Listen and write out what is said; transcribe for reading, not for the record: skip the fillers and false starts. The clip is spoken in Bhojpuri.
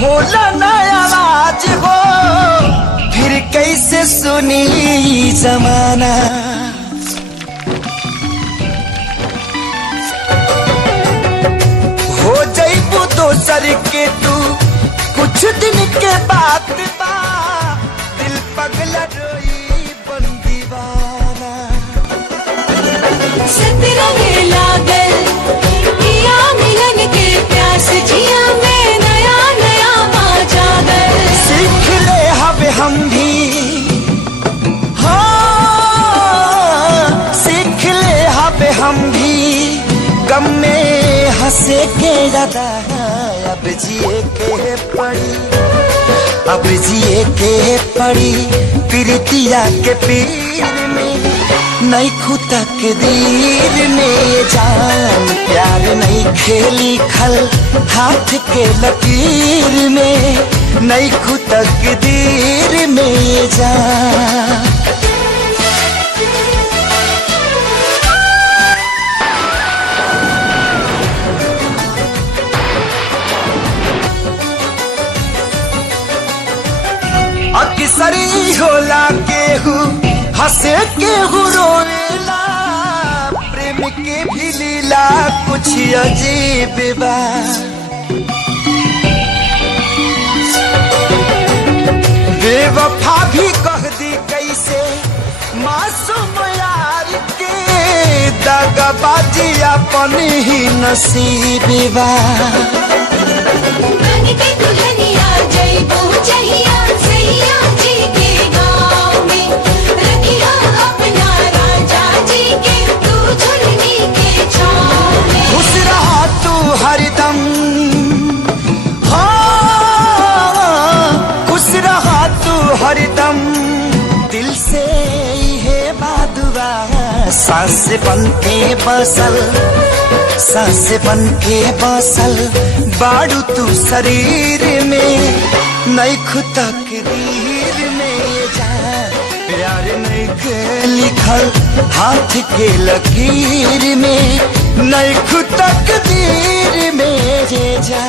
होला ना आवाज हो फिर कैसे सुनी जमाना। हो जाइबू दोसर के तू कुछ दिन के बाद बा दिल पगला रोई बन दीवाना। सतरंगे लागल पिया मिलन के प्यास जिया में नया नया जागल। सीख ले हब हम भी हाँ सीख ले हब हम भी गम में हंसे के ज्यादा अब जिए के पड़ी अब जिए के पड़ी प्रीतिया के पीर में नहीं खुदा के दीर में जान प्यार नहीं खेली खल हाथ के लकीर में नहीं खुदा के दीर में जान। अक्सरी होला केहू हंसे केहू रोएला प्रेम के भी लीला कुछ अजीब बा। बेवफा भी कह दी कैसे मासूम यार के दगाबाजी अपन ही नसीब बा। बन के दुल्हनिया जइबू जहिया सैया जी के गाँव में रखिया अपना राजा जी के तू झुलनी के छाँव में। खुश रहा तू हरदम हाँ खुश रहा तू हरदम दिल से है बादुआ। सांस बन के बसल सांस बन के बसल बाड़ू तू शरीर में नहीं खुदा के दीर में जा प्यार नहीं के लिखल हाथ के लकीर में नहीं खुदा के दीर में जा।